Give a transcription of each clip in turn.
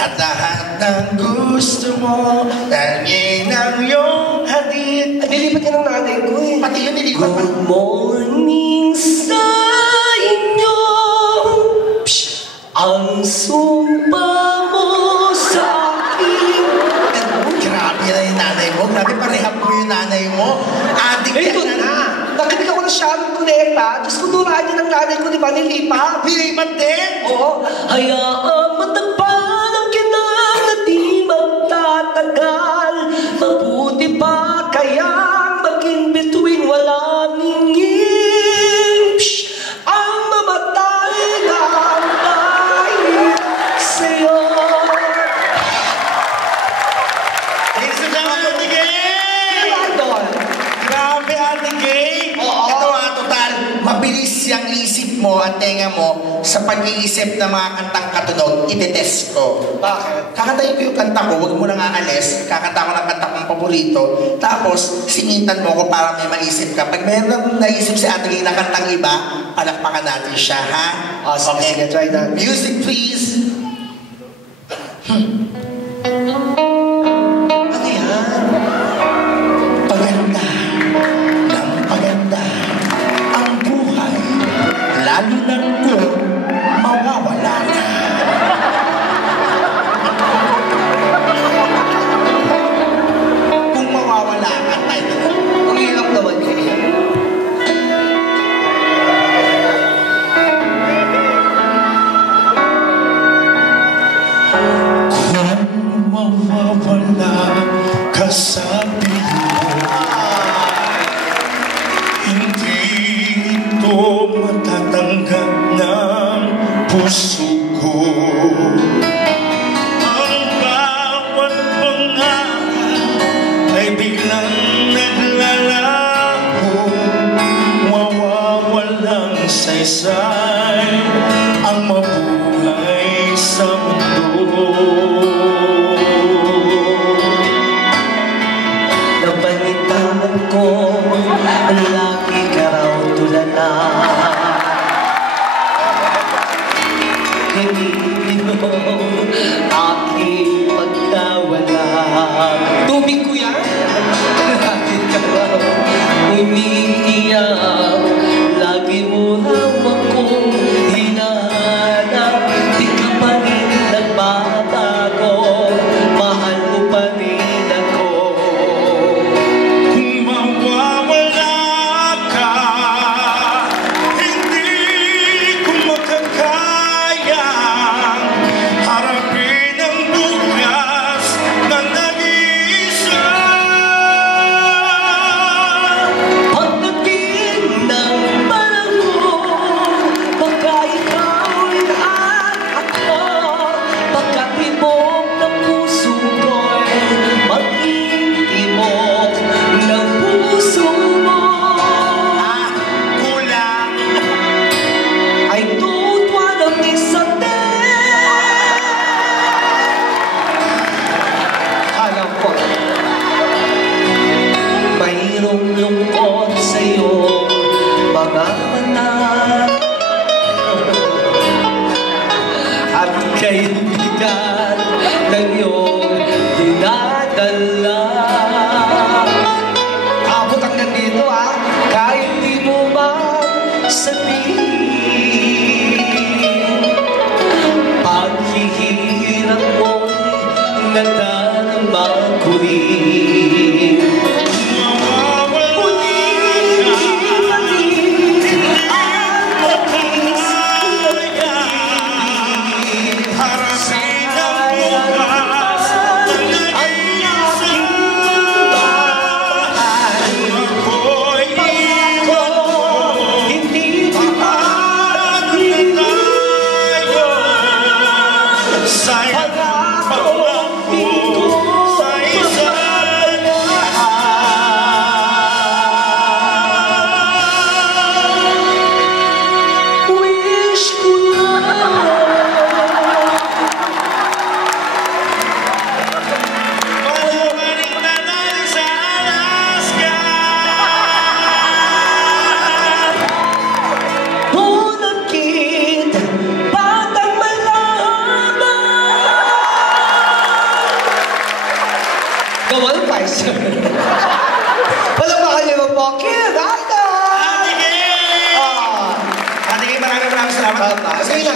At lahat ng gusto mo, tangin ang iyong hatid. Nilipat ka ng nanay ko eh. Pati yun nilipat pa. Good morning sa inyo. Ang sumpa mo sa akin. Grabe na yung nanay mo. Grabe, parehap mo yung nanay mo. Adik ka na. Nakinig ako na siyang kuneta. Diyos ko, duraan niya ng nanay ko, di ba, nilipat? Nilipat din? Oo. Hayaan matagpan ang kinang na di magtatagal. Mabuti pa kayang maging bituin walang ngingin. Ang mamatay na ang dahil sa'yo. Ladies and gentlemen, Ate Gay! Grabe, Ate Gay! Ito total, mabilis yung isip mo at tenga mo sa pag-iisip ng mga kantang katunog, itetest ko. Bakit? Kakantayin ko yung kanta ko, huwag mo nang aalis, kakanta ko ng kanta kong paborito, tapos singitan mo ko para may maisip ka. Pag meron naisip si Ate Gay na kantang iba, palakpakan natin siya, ha? Sige, try that. Music, please. Ano yan? Paganda ng paganda ang buhay, lalo na kung mawawala na. Kung mawawala ka, tayo na. Ang hirap naman eh. Kung mawawala ka sa hindi ito matatanggap ng puso ko. Ang bawat pangarap ay biglang naglalaho, mawawalang saysay ang mabuhay sa mundo. Nabalitaan ko, lagi ka raw tulala. Hindi mo aking pagkawala. Tubig ko yan? Lagi ka raw umiiyak. Lagi mo raw akong hinahanap. Di ka pa rin nagbabago. Mahal mo pa rin ako. Kung mawawala ka, hindi ko makakayang harapin ang bukas na nag-iisa. Pagdating ng panahon, baka ikaw'y at ako. Pagkatibok ng puso ko'y mag-iimok ng puso mo. Kulang. I don't wanna miss a day. Alam ko, mayroong lungkot sa'yo, mga mata. At kaibigan ng iyong dinadala. Abot hanggang dito ha, kahit di mo man sabihin. Paghihirap mo'y nadarama ko rin. Palakpakan niyo po, Kim! Ate! Ate Kay! Ate Kay, maraming salamat. Kasi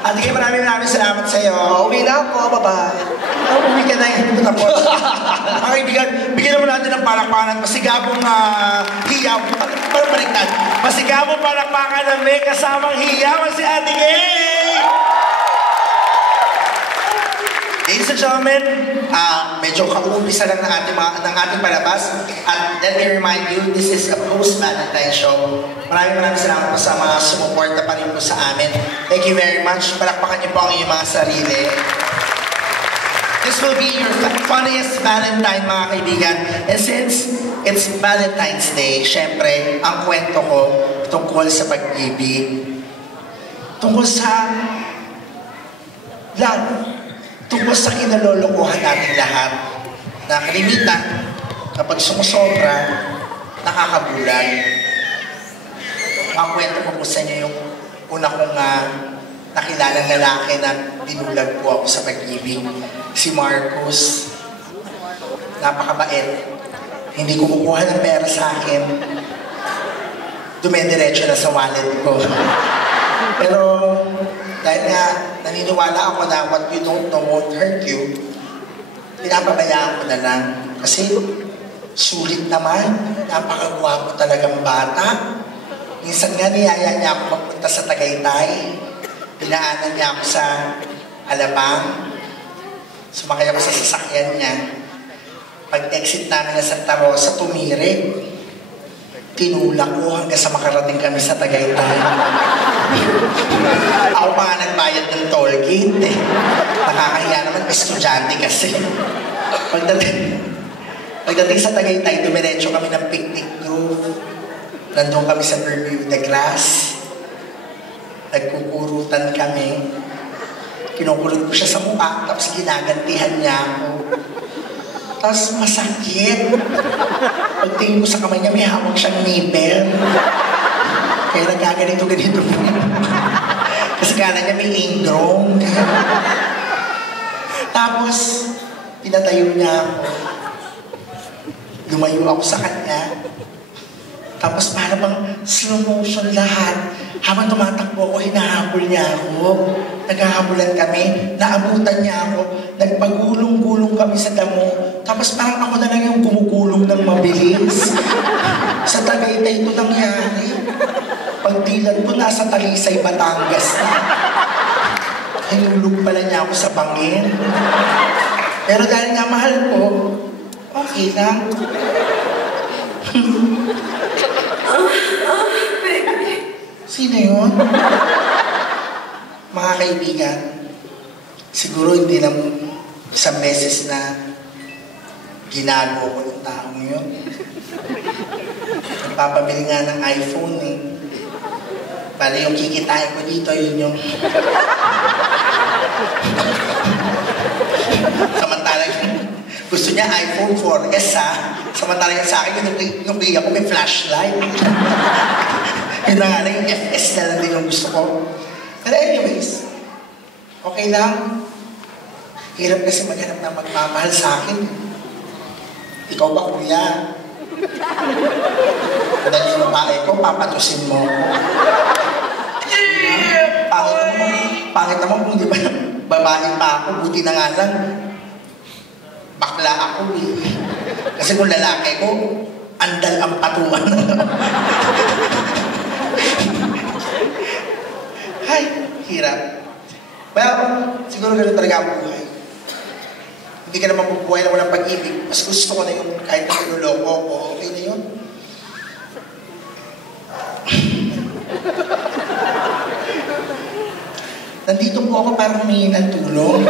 Ate Kay, maraming salamat sa'yo. Uwi na ako, bye-bye. Uwi ka na yun. Tapos, mga kaibigan, bigyan naman natin ng palakpakan at masigabong hiyaw. Baliktad. Masigabong palakpakan na may kasamang hiyaw si Ate Kay! Ladies and gentlemen, medyo kaumpisa lang ng ating palabas. At let me remind you, this is a post-Valentine show. Maraming salamat po sa mga sumuporta pa rin po sa amin. Thank you very much. Palakpakan niyo po ang iyong mga sarili. This will be your funniest Valentine, mga kaibigan. And since it's Valentine's Day, syempre, ang kwento ko tungkol sa pag-ibig. Tungkol sa love. Tungkol sa kinalolokohan natin lahat na kalimitan kapag sumusobra, nakakabulag. Makwento ko po sa inyo yung una kong nakilalang lalaki na binulag po ako sa pag-ibig. Si Marcos. Napakabait. Hindi kumukuha ng pera sa akin. Dumediretso na sa wallet ko. Pero dahil nga naniniwala ako na what you don't know won't hurt you, pinapabayaan ko na lang. Kasi sulit naman, napakagwapo talagang bata. Minsan nga niyaya niya ako magpunta sa Tagaytay. Pinaanan niya ako sa Alabang. Sumakay ako sa sasakyan niya. Pag-exit namin na Santa Rosa, tumiri. Tinulak ko hanggang sa makarating kami sa Tagaytay. Ako pa nga nagbayad ng toll gate eh. Nakakahiya naman, estudyante kasi. Pagdating sa Tagaytay, dumiretso kami ng picnic group. Nandun kami sa Bermuda Grass. Nagkukurutan kami. Kinukulot ko siya sa mukha, tapos ginagantihan niya ako. Tapos masakit. Pagtingin ko sa kamay niya, may hawak siyang nipple. Kaya nagkaganito po. Kasi kala niya may ingrown. Tapos, pinatayo niya ako. Lumayo ako sa kanya. Tapos para bang slow motion lahat. Habang tumatakbo ako, hinahabol niya ako. Naghahabulan kami. Naabutan niya ako. Nagpagulong-gulong kami sa damo. Tapos parang ako na lang yung gumugulong ng mabilis. Sa Tagaytay ito nangyari. Pagdilan ko, nasa Talisay, Batangas na. Hinulog pala niya ako sa bangin. Pero dahil nga mahal ko, okay lang. Sino yun? Mga kaibigan, siguro hindi lang isang beses na ginago ko ng taong yun. Nagpapabili nga ng iPhone eh. Bale yung kikitain ko dito, yun yung... Samantalang gusto niya iPhone 4S ha. Samantalang sa akin, yung bigyan ko may flashlight. Yun na nga, yung FS na lang din yung gusto ko. Pero anyways, okay lang. Hirap kasi maghanap na magmamahal sa akin. Ikaw ba, kuya? Dahil yung babae ko, papatusin mo ako. Pangit naman kung di ba babae pa ako, buti na nga lang. Bakla ako eh. Kasi kung lalaki ko, andal ang patuan. Ay, hirap. Well, siguro ganun talaga ang buhay. Hindi ka naman bubuhay na walang pag-ibig. Mas gusto ko na yung kahit na pinuloko ko, okay na yun. Nandito po ako para humingi ng tulong.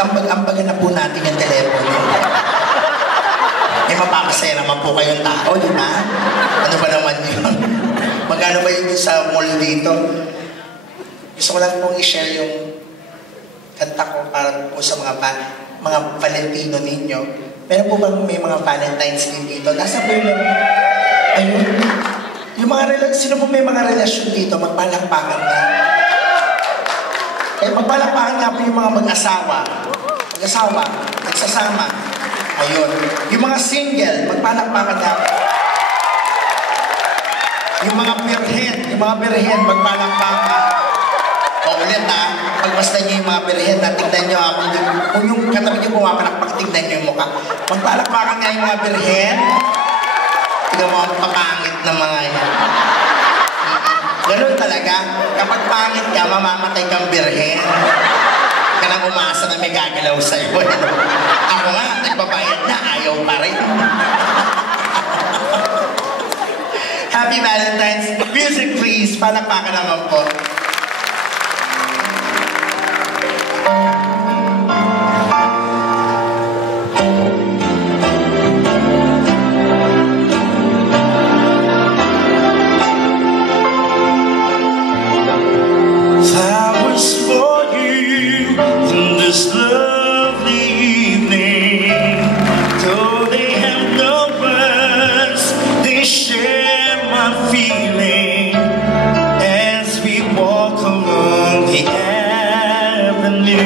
Pag-ampagan na po natin yung telepono. Mapapasaya naman po kayong tao, di ba? Ano ba naman yun? Magkano ba yun sa mall dito? Gusto ko lang pong i-share yung kanta ko para po sa mga Valentino ninyo. Meron po bang may mga Valentines din dito? Nasa po yung... Ayun. Yung sino po may mga relasyon dito, magpalakpakan na. Magpalakpakan nga po yung mga mag-asawa. mag-asawa, nagsasama. Ayun. Yung mga single, magpalakpakan na. Yung mga birhen, magpalakpakan. O ulit ha, pagmasdan nyo yung mga birhen na tignan nyo ako. Kung yung katabi nyo pumapalakpak, tignan nyo yung mukha. Magpalakpakan nga yung mga birhen. Tignan mo ang papangit na mga yan. Ganun talaga. Kapag pangit ka, mamamatay kang birhen. Ka nang umasa na may gagalaw sa'yo. Ako nga, nagbabayad na, ayaw pa rin. Happy Valentine's. Music please. Palakpakan naman po. This lovely evening, though they have no words, they share my feeling as we walk along the avenue.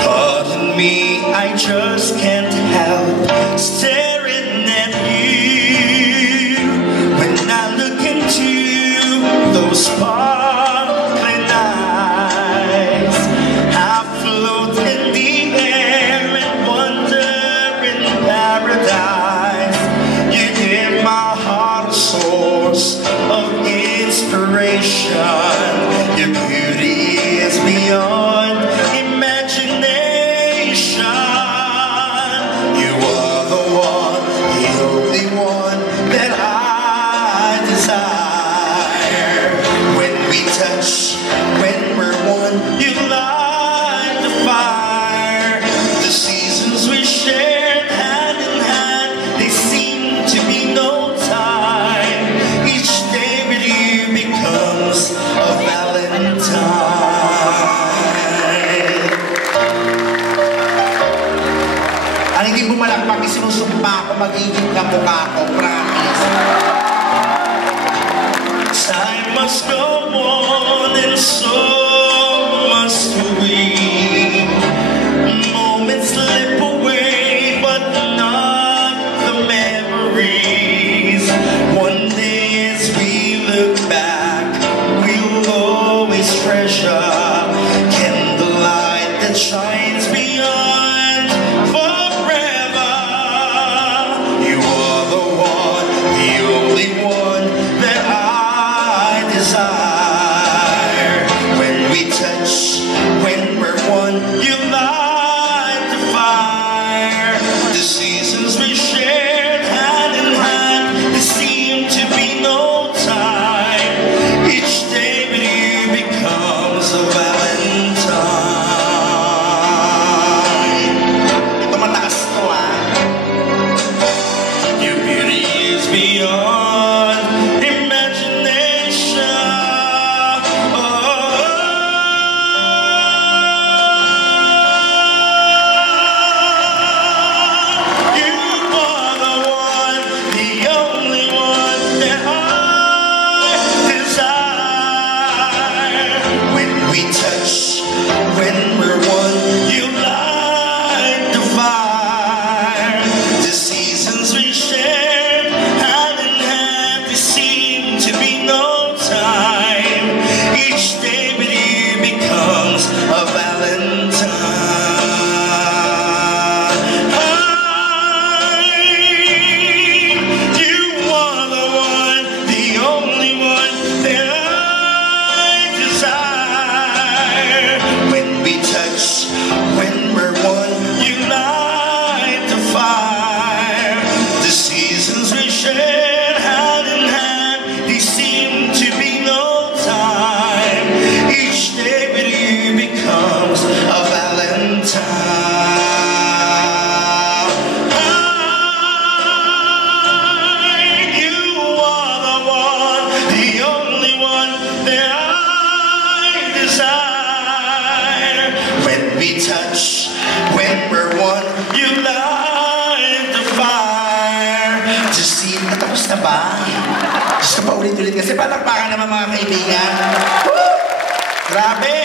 Pardon me, I just can't help staring at you when I look into those sparkling eyes. Of inspiration, your beauty is beyond imagination. You are the one, the only one that I desire. When we touch, when we're one, you light the fire. The seasons we shared hand in hand, they seem to be no time. Each day with you becomes a Valentine. Ang hindi bumalakpak, isinusumpa ako, magiging kamukha ko, promise. Time must go on and so must we. Moments slip away, but not the memories. One day as we look back, we'll always treasure candlelight that shines beyond forever. You are the one, the only one that I desire. When we touch, when we're one, you light the fire. The seasons we shared hand in hand, they seem to be no time. Each day with you becomes a Valentine. Ito mataas to Your beauty is beyond imagination. You are the one, the only one that I desire. When we touch, when we're one, you light the fire. The seasons we shared hand in hand, they seem to be no time. Each day with you becomes a Valentine. You are the one, the only one that I desire. When we touch, when we're one, you light the fire. The seasons we shared hand in hand, they seem to be no time. Each day with you becomes a Valentine. You are the one, the only one that I desire. When we touch, when we're one, you light the fire. Just see, natapos na ba? Gusto pa ulit-ulit kasi palakpakan naman mga kaibigan. Woo! Grabe!